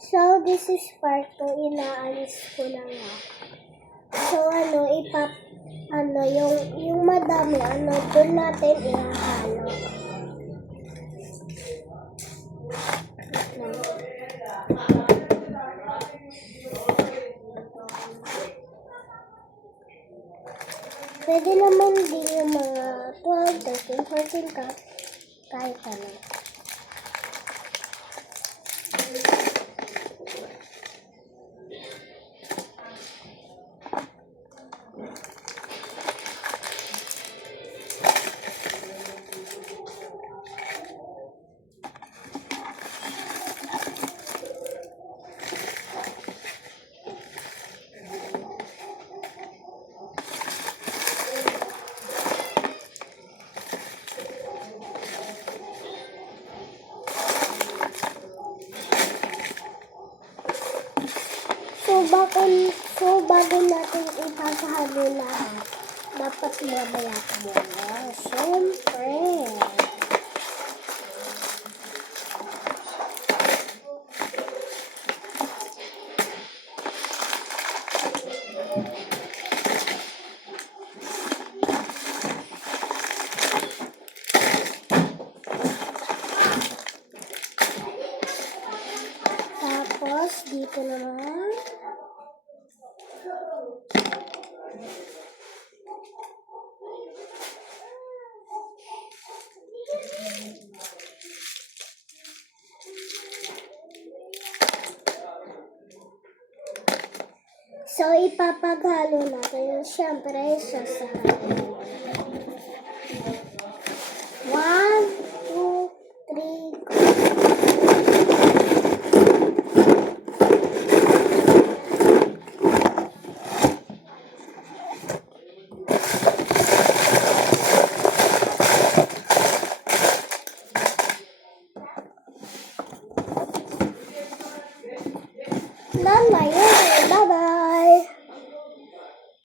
So, this is part 2. Inaalis ko na nga. So, yung madami, doon natin ihahalo. Pwede naman din yung mga 12, 13, 14 cup, kahit ano. So, bago natin ipasahalo lahat, dapat mamaya ko muna. Siyempre. Tapos, dito naman. So, ipapaghalo natin. Siyempre, sasahalin. 1, 2, 3, go. Lala, yun.